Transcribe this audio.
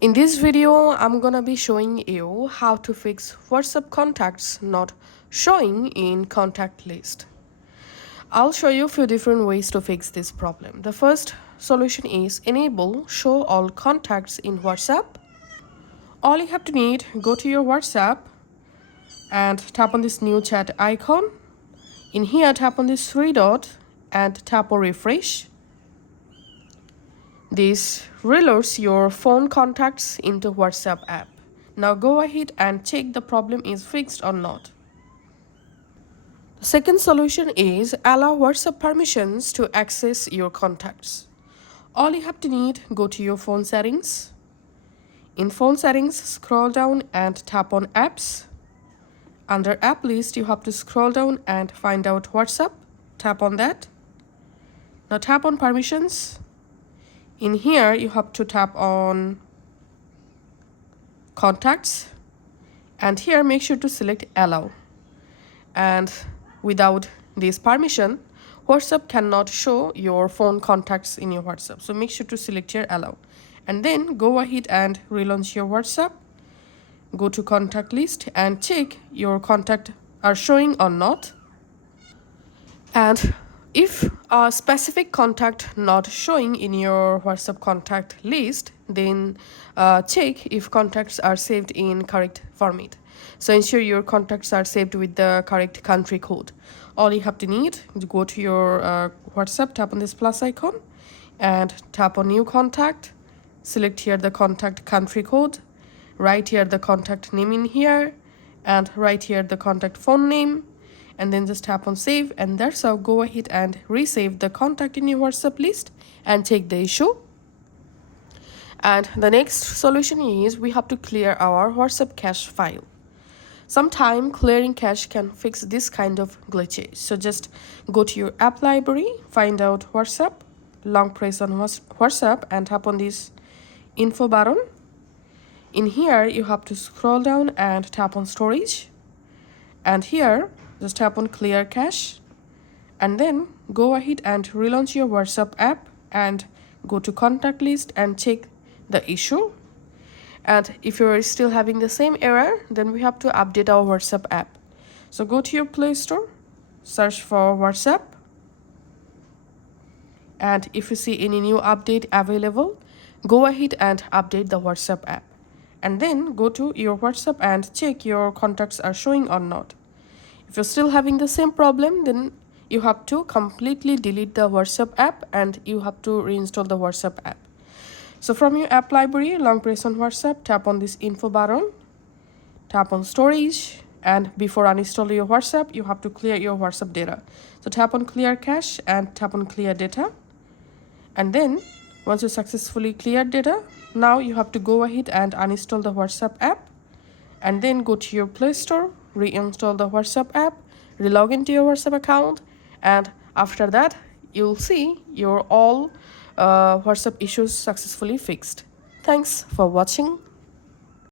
In this video, I'm gonna be showing you how to fix WhatsApp contacts not showing in contact list. I'll show you a few different ways to fix this problem. The first solution is enable show all contacts in WhatsApp. All you have to need, go to your WhatsApp and tap on this new chat icon. In here, tap on this three dot and tap on refresh. This reloads your phone contacts into WhatsApp app. Now go ahead and check the problem is fixed or not. The second solution is allow WhatsApp permissions to access your contacts. All you have to need, go to your phone settings. In phone settings, scroll down and tap on apps. Under app list, you have to scroll down and find out WhatsApp. Tap on that. Now tap on permissions. In here, you have to tap on contacts, and here make sure to select allow. And without this permission, WhatsApp cannot show your phone contacts in your WhatsApp. So make sure to select here allow. And then go ahead and relaunch your WhatsApp. Go to contact list and check your contact are showing or not. And if a specific contact not showing in your WhatsApp contact list, then check if contacts are saved in correct format. So ensure your contacts are saved with the correct country code. All you have to need is go to your WhatsApp, tap on this plus icon and tap on new contact. Select here the contact country code. Write here the contact name in here and write here the contact phone name. And then just tap on save, and that's how go ahead and resave the contact in your WhatsApp list and check the issue. And the next solution is we have to clear our WhatsApp cache file. Sometime clearing cache can fix this kind of glitches. So just go to your app library, find out WhatsApp, long press on WhatsApp and tap on this info button. In here, you have to scroll down and tap on storage. And here, just tap on clear cache and then go ahead and relaunch your WhatsApp app and go to contact list and check the issue. And if you're still having the same error, then we have to update our WhatsApp app. So go to your Play Store, search for WhatsApp, and if you see any new update available, go ahead and update the WhatsApp app. And then go to your WhatsApp and check your contacts are showing or not. If you're still having the same problem, then you have to completely delete the WhatsApp app and you have to reinstall the WhatsApp app. So from your app library, long press on WhatsApp, tap on this info button, tap on storage, and before uninstall your WhatsApp, you have to clear your WhatsApp data. So tap on clear cache and tap on clear data. And then once you successfully cleared data, now you have to go ahead and uninstall the WhatsApp app and then go to your Play Store, reinstall the WhatsApp app, relog into your WhatsApp account, and after that you'll see your all WhatsApp issues successfully fixed. Thanks for watching.